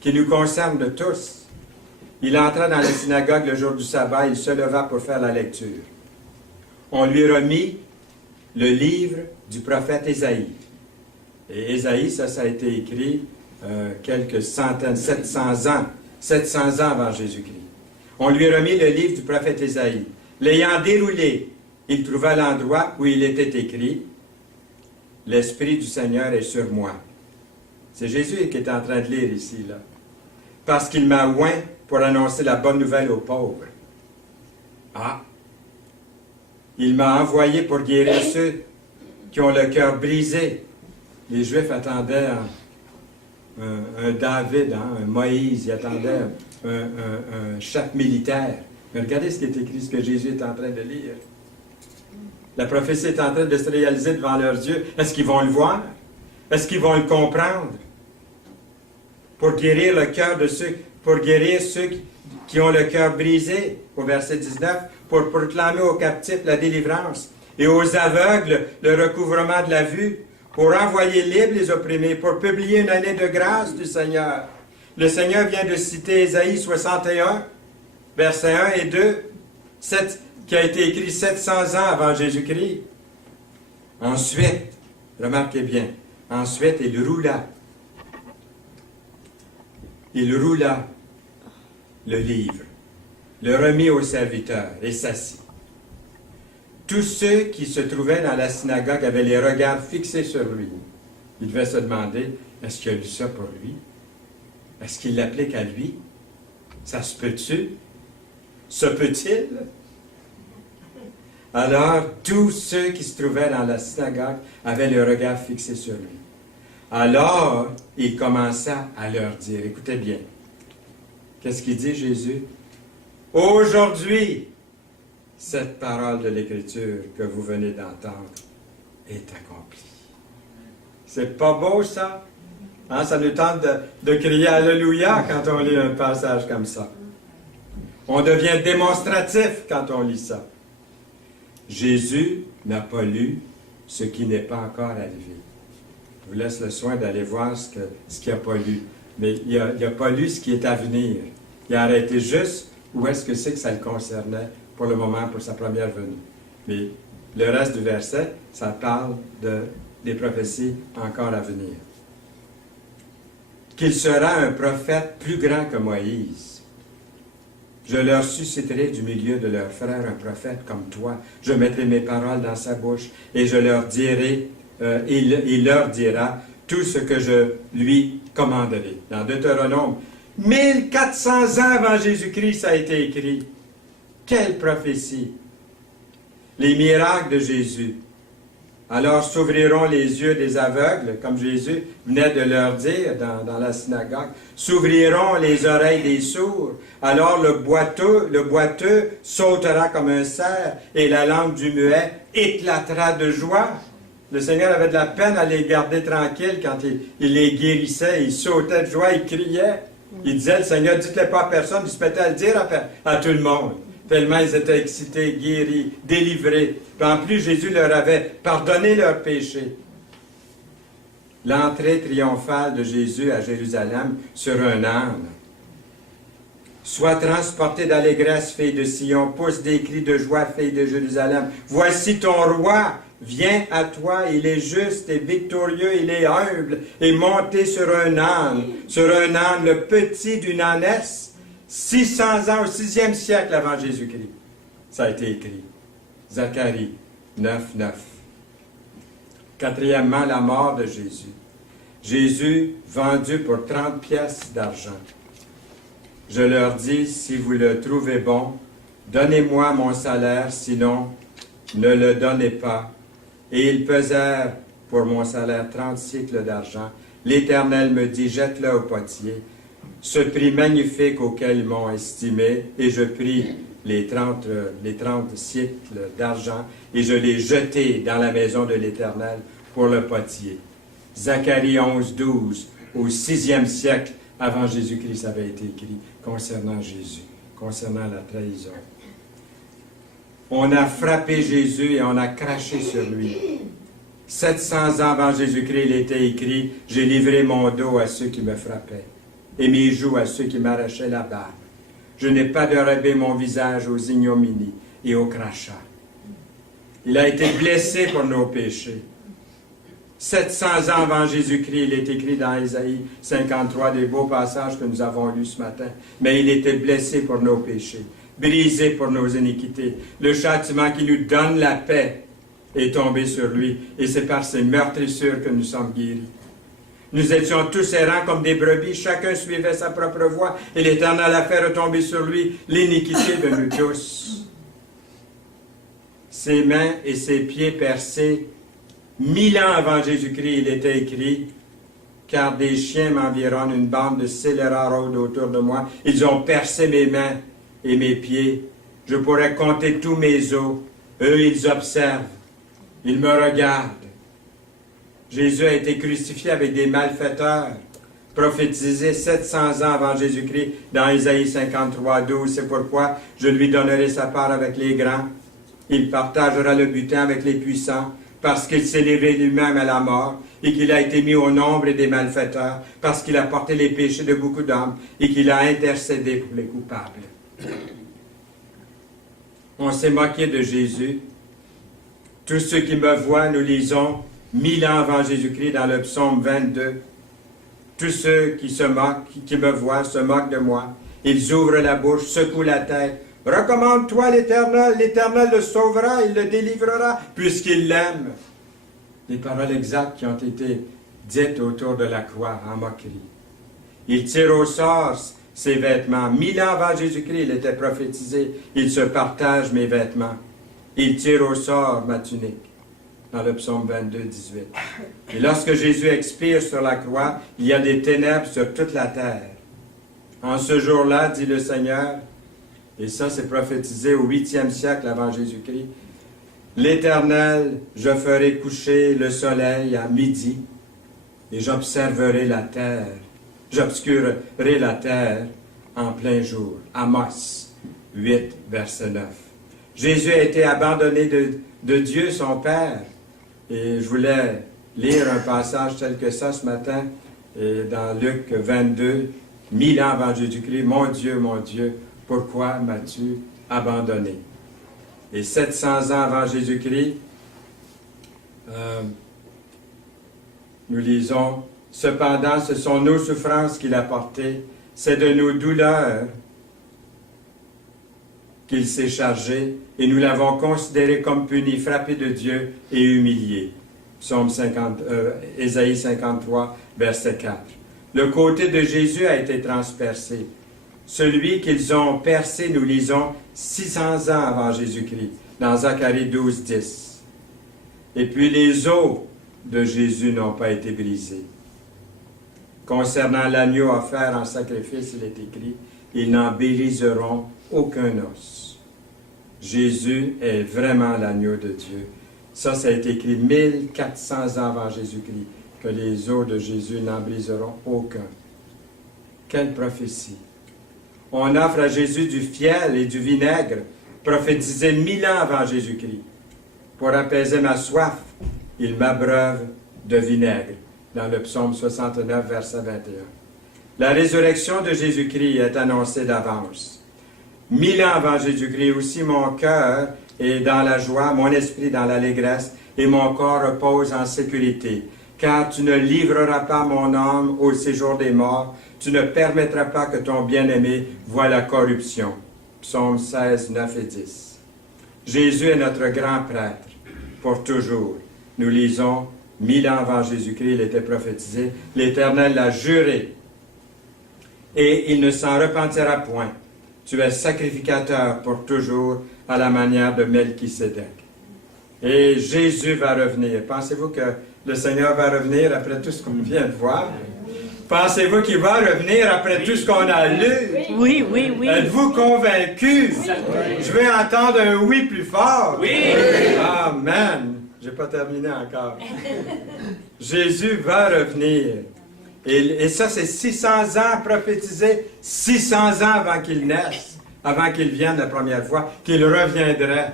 qui nous concerne tous. Il entra dans la synagogue le jour du sabbat, il se leva pour faire la lecture. On lui remit le livre du prophète Ésaïe. Et Ésaïe, ça a été écrit quelques centaines, 700 ans avant Jésus-Christ. On lui remit le livre du prophète Ésaïe. L'ayant déroulé, il trouva l'endroit où il était écrit « L'Esprit du Seigneur est sur moi ». C'est Jésus qui est en train de lire ici, là. « Parce qu'il m'a oint pour annoncer la bonne nouvelle aux pauvres. » Ah! Il m'a envoyé pour guérir ceux qui ont le cœur brisé. Les Juifs attendaient un David, hein, un Moïse, ils attendaient un chef militaire. Mais regardez ce qui est écrit, ce que Jésus est en train de lire. La prophétie est en train de se réaliser devant leurs yeux. Est-ce qu'ils vont le voir? Est-ce qu'ils vont le comprendre? Pour guérir le cœur de ceux, pour guérir ceux qui ont le cœur brisé, au verset 19, pour proclamer aux captifs la délivrance et aux aveugles le recouvrement de la vue, pour envoyer libres les opprimés, pour publier une année de grâce du Seigneur. Le Seigneur vient de citer Ésaïe 61, versets 1 et 2, qui a été écrit 700 ans avant Jésus-Christ. Ensuite, remarquez bien, ensuite il roula le livre, le remit au serviteur et s'assit. Tous ceux qui se trouvaient dans la synagogue avaient les regards fixés sur lui. Ils devaient se demander, est-ce qu'il a lu ça pour lui? Est-ce qu'il l'applique à lui? Ça se peut-tu? Se peut-il? Alors, tous ceux qui se trouvaient dans la synagogue avaient le regard fixé sur lui. Alors, il commença à leur dire, écoutez bien, qu'est-ce qu'il dit Jésus? Aujourd'hui, cette parole de l'Écriture que vous venez d'entendre est accomplie. C'est pas beau ça? Hein, ça nous tente de crier Alléluia quand on lit un passage comme ça. On devient démonstratif quand on lit ça. Jésus n'a pas lu ce qui n'est pas encore arrivé. Je vous laisse le soin d'aller voir ce qu'il n'a pas lu. Mais il n'a pas lu ce qui est à venir. Il a arrêté juste où est-ce que c'est que ça le concernait pour le moment, pour sa première venue. Mais le reste du verset, ça parle des prophéties encore à venir. Qu'il sera un prophète plus grand que Moïse. Je leur susciterai du milieu de leurs frères un prophète comme toi. Je mettrai mes paroles dans sa bouche et je leur dirai, il leur dira tout ce que je lui commanderai. Dans Deutéronome, 1400 ans avant Jésus-Christ, ça a été écrit. Quelle prophétie! Les miracles de Jésus. Alors s'ouvriront les yeux des aveugles, comme Jésus venait de leur dire dans la synagogue. S'ouvriront les oreilles des sourds. Alors le boiteux sautera comme un cerf et la langue du muet éclatera de joie. Le Seigneur avait de la peine à les garder tranquilles quand il les guérissait. Il sautait de joie, il criait. Il disait, le Seigneur, dites-le pas à personne, il se mettait à le dire à tout le monde. Tellement ils étaient excités, guéris, délivrés. Puis en plus, Jésus leur avait pardonné leurs péchés. L'entrée triomphale de Jésus à Jérusalem sur un âne. Sois transporté d'allégresse, fille de Sion, pousse des cris de joie, fille de Jérusalem. Voici ton roi, viens à toi, il est juste et victorieux, il est humble, et monté sur un âne, le petit d'une ânesse. 600 ans au 6e siècle avant Jésus-Christ. Ça a été écrit. Zacharie 9, 9. Quatrièmement, la mort de Jésus. Jésus vendu pour 30 pièces d'argent. Je leur dis, si vous le trouvez bon, donnez-moi mon salaire, sinon ne le donnez pas. Et ils pesèrent pour mon salaire 30 cycles d'argent. L'Éternel me dit, jette-le au potier. Ce prix magnifique auquel ils m'ont estimé, et je pris les 30 cycles d'argent, et je l'ai jeté dans la maison de l'Éternel pour le potier. Zacharie 11, 12, au 6e siècle avant Jésus-Christ, avait été écrit concernant Jésus, concernant la trahison. On a frappé Jésus et on a craché sur lui. 700 ans avant Jésus-Christ, il était écrit, « J'ai livré mon dos à ceux qui me frappaient. » et mes joues à ceux qui m'arrachaient la barbe. Je n'ai pas dérobé mon visage aux ignominies et aux crachats. Il a été blessé pour nos péchés. 700 ans avant Jésus-Christ, il est écrit dans Ésaïe 53, des beaux passages que nous avons lus ce matin. Mais il était blessé pour nos péchés, brisé pour nos iniquités. Le châtiment qui nous donne la paix est tombé sur lui, et c'est par ses meurtrissures que nous sommes guéris. Nous étions tous errants comme des brebis, chacun suivait sa propre voie, et l'Éternel a fait retomber sur lui l'iniquité de nous tous. Ses mains et ses pieds percés, 1000 ans avant Jésus-Christ, il était écrit, « Car des chiens m'environnent, une bande de scélérats rôde autour de moi. Ils ont percé mes mains et mes pieds. Je pourrais compter tous mes os. Eux, ils observent. Ils me regardent. » Jésus a été crucifié avec des malfaiteurs, prophétisé 700 ans avant Jésus-Christ dans Ésaïe 53, 12. C'est pourquoi je lui donnerai sa part avec les grands. Il partagera le butin avec les puissants, parce qu'il s'est livré lui-même à la mort, et qu'il a été mis au nombre des malfaiteurs, parce qu'il a porté les péchés de beaucoup d'hommes, et qu'il a intercédé pour les coupables. On s'est moqué de Jésus. Tous ceux qui me voient, nous lisons 1000 ans avant Jésus-Christ dans le psaume 22. Tous ceux qui se moquent, qui me voient, se moquent de moi. Ils ouvrent la bouche, secouent la tête. Recommande-toi l'Éternel, l'Éternel le sauvera, il le délivrera, puisqu'il l'aime. Les paroles exactes qui ont été dites autour de la croix en moquerie. Il tire au sort ses vêtements. 1000 ans avant Jésus-Christ, il était prophétisé. Il se partage mes vêtements. Il tire au sort ma tunique. Dans le psaume 22, 18. Et lorsque Jésus expire sur la croix, il y a des ténèbres sur toute la terre. En ce jour-là, dit le Seigneur, et ça c'est prophétisé au 8e siècle avant Jésus-Christ, l'Éternel, je ferai coucher le soleil à midi, et j'observerai la terre, j'obscurerai la terre en plein jour. Amos 8, verset 9. Jésus a été abandonné de Dieu, son Père. Et je voulais lire un passage tel que ça ce matin, dans Luc 22, 1000 ans avant Jésus-Christ. Mon Dieu, pourquoi m'as-tu abandonné? Et 700 ans avant Jésus-Christ, nous lisons, cependant, ce sont nos souffrances qu'il a portées, c'est de nos douleurs qu'il s'est chargé, et nous l'avons considéré comme puni, frappé de Dieu et humilié. Ésaïe 53, verset 4. Le côté de Jésus a été transpercé. Celui qu'ils ont percé, nous lisons 600 ans avant Jésus-Christ, dans Zacharie 12, 10. Et puis les os de Jésus n'ont pas été brisés. Concernant l'agneau offert en sacrifice, il est écrit, ils n'en briseront aucun os. Jésus est vraiment l'agneau de Dieu. Ça a été écrit 1400 ans avant Jésus-Christ, que les os de Jésus n'en briseront aucun. Quelle prophétie! On offre à Jésus du fiel et du vinaigre, prophétisé 1000 ans avant Jésus-Christ. Pour apaiser ma soif, il m'abreuve de vinaigre, dans le psaume 69, verset 21. La résurrection de Jésus-Christ est annoncée d'avance. 1000 ans avant Jésus-Christ aussi, mon cœur est dans la joie, mon esprit dans l'allégresse, et mon corps repose en sécurité. Car tu ne livreras pas mon âme au séjour des morts, tu ne permettras pas que ton bien-aimé voie la corruption. Psaume 16, 9 et 10. Jésus est notre grand prêtre, pour toujours. Nous lisons, 1000 ans avant Jésus-Christ, il était prophétisé, l'Éternel l'a juré, et il ne s'en repentira point. Tu es sacrificateur pour toujours, à la manière de Melchisédek. Et Jésus va revenir. Pensez-vous que le Seigneur va revenir après tout ce qu'on vient de voir? Pensez-vous qu'il va revenir après tout ce qu'on a lu? Oui, oui, oui. Êtes-vous convaincus? Je vais entendre un oui plus fort. Oui. Amen. Je n'ai pas terminé encore. Jésus va revenir. Et ça, c'est 600 ans prophétisé, 600 ans avant qu'il naisse, avant qu'il vienne la première fois, qu'il reviendrait.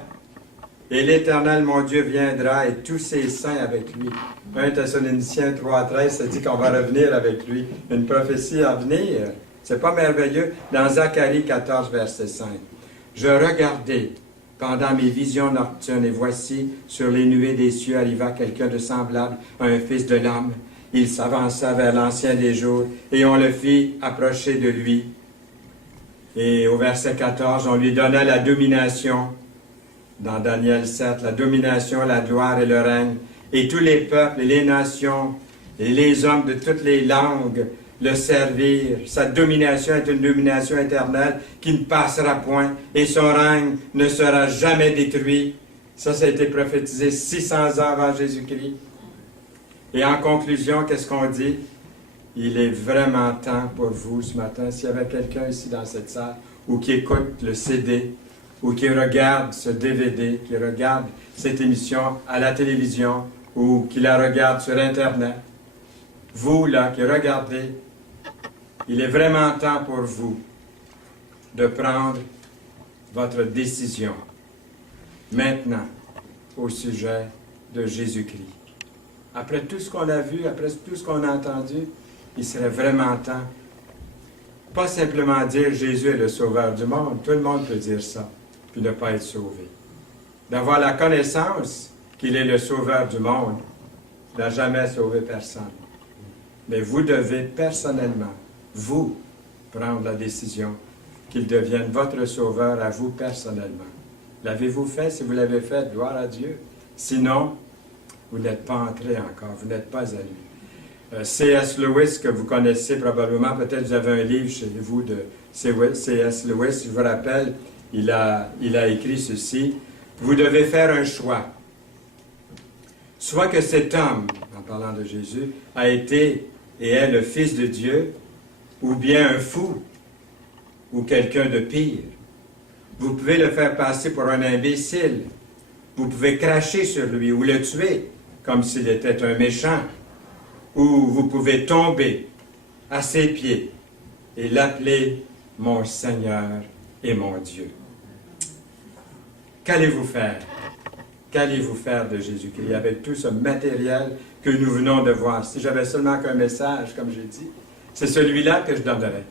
Et l'Éternel, mon Dieu, viendra et tous ses saints avec lui. 1 Thessaloniciens 3,13, ça dit qu'on va revenir avec lui. Une prophétie à venir. C'est pas merveilleux? Dans Zacharie 14, verset 5. Je regardais pendant mes visions nocturnes, et voici, sur les nuées des cieux arriva quelqu'un de semblable à un fils de l'homme. Il s'avança vers l'ancien des jours, et on le fit approcher de lui. Et au verset 14, on lui donna la domination, dans Daniel 7, la domination, la gloire et le règne, et tous les peuples et les nations, et les hommes de toutes les langues le servirent. Sa domination est une domination éternelle qui ne passera point, et son règne ne sera jamais détruit. Ça a été prophétisé 600 ans avant Jésus-Christ. Et en conclusion, qu'est-ce qu'on dit? Il est vraiment temps pour vous ce matin, s'il y avait quelqu'un ici dans cette salle, ou qui écoute le CD, ou qui regarde ce DVD, qui regarde cette émission à la télévision, ou qui la regarde sur Internet, vous là qui regardez, il est vraiment temps pour vous de prendre votre décision maintenant au sujet de Jésus-Christ. Après tout ce qu'on a vu, après tout ce qu'on a entendu, il serait vraiment temps, pas simplement dire Jésus est le sauveur du monde, tout le monde peut dire ça, puis ne pas être sauvé. D'avoir la connaissance qu'il est le sauveur du monde, il n'a jamais sauvé personne. Mais vous devez personnellement, vous, prendre la décision qu'il devienne votre sauveur à vous personnellement. L'avez-vous fait? Si vous l'avez fait, gloire à Dieu. Sinon, vous n'êtes pas entré encore, vous n'êtes pas à lui. C.S. Lewis, que vous connaissez probablement, peut-être vous avez un livre chez vous de C.S. Lewis, je vous rappelle, il a écrit ceci, vous devez faire un choix. Soit que cet homme, en parlant de Jésus, a été et est le Fils de Dieu, ou bien un fou, ou quelqu'un de pire. Vous pouvez le faire passer pour un imbécile. Vous pouvez cracher sur lui ou le tuer, comme s'il était un méchant. Ou vous pouvez tomber à ses pieds et l'appeler mon Seigneur et mon Dieu. Qu'allez-vous faire? Qu'allez-vous faire de Jésus-Christ avec tout ce matériel que nous venons de voir? Si j'avais seulement qu'un message, comme j'ai dit, c'est celui-là que je donnerais.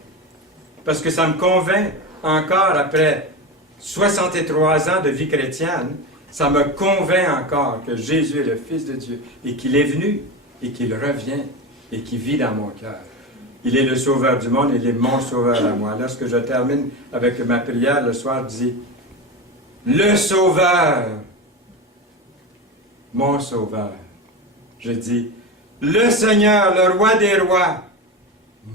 Parce que ça me convainc encore après 63 ans de vie chrétienne, ça me convainc encore que Jésus est le Fils de Dieu et qu'il est venu et qu'il revient et qu'il vit dans mon cœur. Il est le sauveur du monde, il est mon sauveur à moi. Lorsque je termine avec ma prière le soir, je dis « Le sauveur !» Mon sauveur. Je dis, le Seigneur, le roi des rois,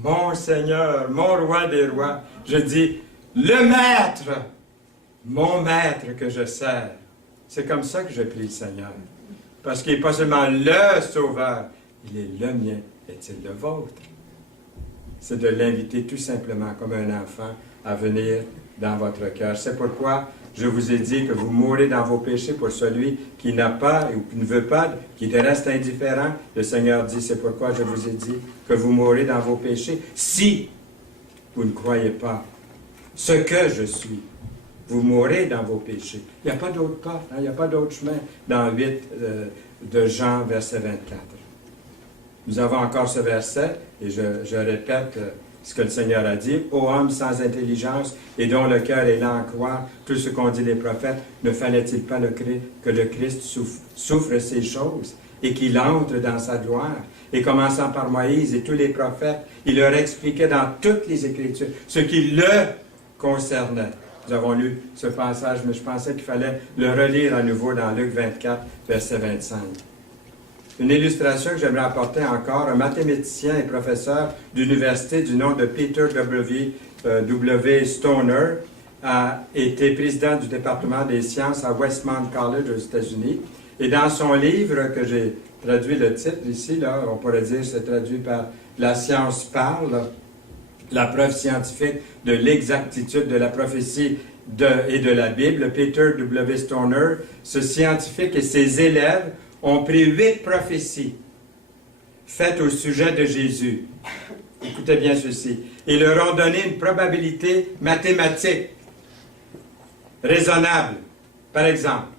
mon Seigneur, mon roi des rois. Je dis, le maître, mon maître que je sers. C'est comme ça que je prie le Seigneur. Parce qu'il n'est pas seulement le sauveur, il est le mien. Est-il le vôtre? C'est de l'inviter tout simplement comme un enfant à venir dans votre cœur. C'est pourquoi je vous ai dit que vous mourrez dans vos péchés pour celui qui n'a pas ou qui ne veut pas, qui te reste indifférent. Le Seigneur dit, c'est pourquoi je vous ai dit que vous mourrez dans vos péchés. Si vous ne croyez pas ce que je suis, vous mourrez dans vos péchés. Il n'y a pas d'autre porte, il n'y a pas d'autre chemin dans 8 de Jean, verset 24. Nous avons encore ce verset, et je répète ce que le Seigneur a dit. « Ô homme sans intelligence, et dont le cœur est lent à croire tout ce qu'ont dit les prophètes, ne fallait-il pas que le Christ souffre ces choses, et qu'il entre dans sa gloire? Et commençant par Moïse et tous les prophètes, il leur expliquait dans toutes les Écritures ce qui le concernait. » Nous avons lu ce passage, mais je pensais qu'il fallait le relire à nouveau dans Luc 24, verset 25. Une illustration que j'aimerais apporter encore, un mathématicien et professeur d'université du nom de Peter W. Stoner a été président du département des sciences à Westmont College aux États-Unis. Et dans son livre, que j'ai traduit le titre ici, là, on pourrait dire c'est traduit par « La science parle », la preuve scientifique de l'exactitude de la prophétie et de la Bible, Peter W. Stoner, ce scientifique et ses élèves ont pris 8 prophéties faites au sujet de Jésus. Écoutez bien ceci. Ils leur ont donné une probabilité mathématique raisonnable. Par exemple,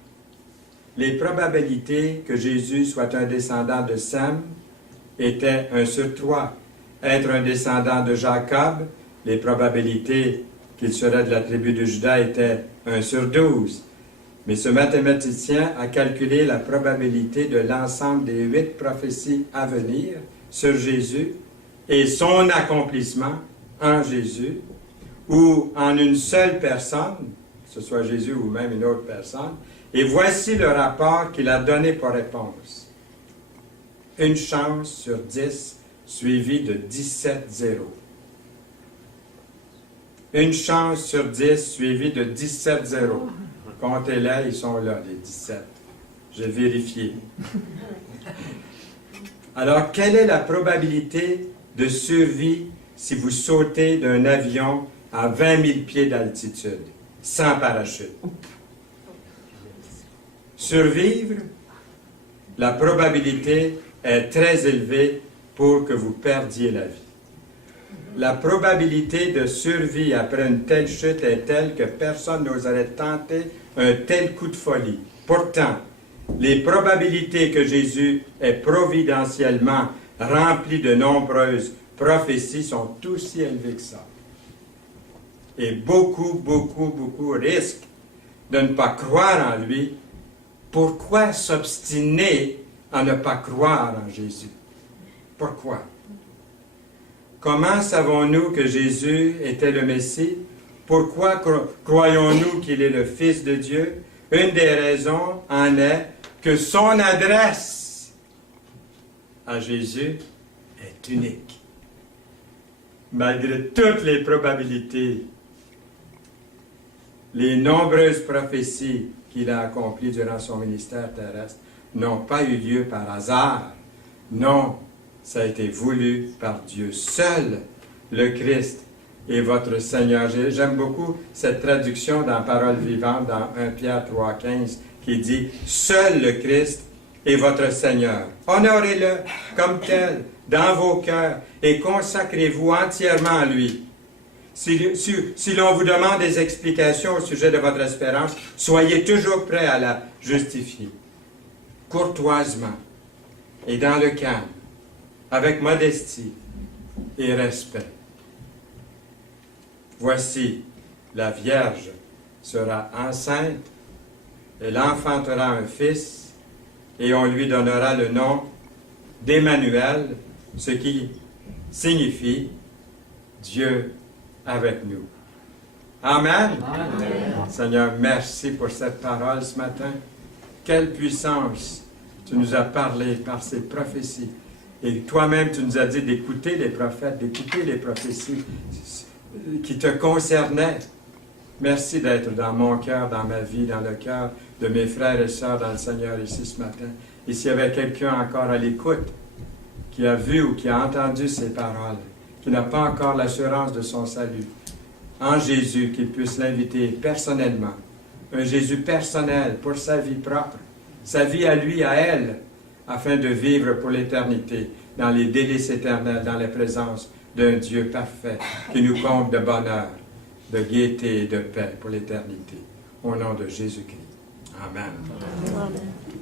les probabilités que Jésus soit un descendant de Sem étaient 1 sur 3. Être un descendant de Jacob, les probabilités qu'il serait de la tribu de Juda étaient 1 sur 12. Mais ce mathématicien a calculé la probabilité de l'ensemble des 8 prophéties à venir sur Jésus et son accomplissement en Jésus, ou en une seule personne, que ce soit Jésus ou même une autre personne, et voici le rapport qu'il a donné pour réponse. Une chance sur 10 suivi de 17 zéros. Une chance sur 10 suivi de 17 zéros. Comptez-les, ils sont là, les 17. J'ai vérifié. Alors, quelle est la probabilité de survie si vous sautez d'un avion à 20 000 pieds d'altitude, sans parachute? Survivre, la probabilité est très élevée pour que vous perdiez la vie. La probabilité de survie après une telle chute est telle que personne n'oserait tenter un tel coup de folie. Pourtant, les probabilités que Jésus est providentiellement rempli de nombreuses prophéties sont aussi élevées que ça. Et beaucoup risquent de ne pas croire en lui. Pourquoi s'obstiner à ne pas croire en Jésus? Pourquoi? Comment savons-nous que Jésus était le Messie? Pourquoi croyons-nous qu'il est le Fils de Dieu? Une des raisons en est que son adresse à Jésus est unique. Malgré toutes les probabilités, les nombreuses prophéties qu'il a accomplies durant son ministère terrestre n'ont pas eu lieu par hasard. Non, ça a été voulu par Dieu. Seul le Christ est votre Seigneur. J'aime beaucoup cette traduction dans Parole vivante, dans 1 Pierre 3,15, qui dit « Seul le Christ est votre Seigneur. Honorez-le comme tel dans vos cœurs et consacrez-vous entièrement à lui. Si l'on vous demande des explications au sujet de votre espérance, soyez toujours prêts à la justifier, courtoisement et dans le calme, avec modestie et respect. Voici, la Vierge sera enceinte, elle enfantera un fils, et on lui donnera le nom d'Emmanuel, ce qui signifie Dieu avec nous. Amen. Amen. Seigneur, merci pour cette parole ce matin. Quelle puissance tu nous as parlé par ces prophéties. Et toi-même, tu nous as dit d'écouter les prophètes, d'écouter les prophéties qui te concernaient. Merci d'être dans mon cœur, dans ma vie, dans le cœur de mes frères et sœurs dans le Seigneur ici ce matin. Et s'il y avait quelqu'un encore à l'écoute, qui a vu ou qui a entendu ces paroles, qui n'a pas encore l'assurance de son salut, en Jésus, qu'il puisse l'inviter personnellement, un Jésus personnel pour sa vie propre, sa vie à lui, à elle, afin de vivre pour l'éternité, dans les délices éternels, dans la présence d'un Dieu parfait, qui nous comble de bonheur, de gaieté et de paix pour l'éternité. Au nom de Jésus-Christ. Amen. Amen.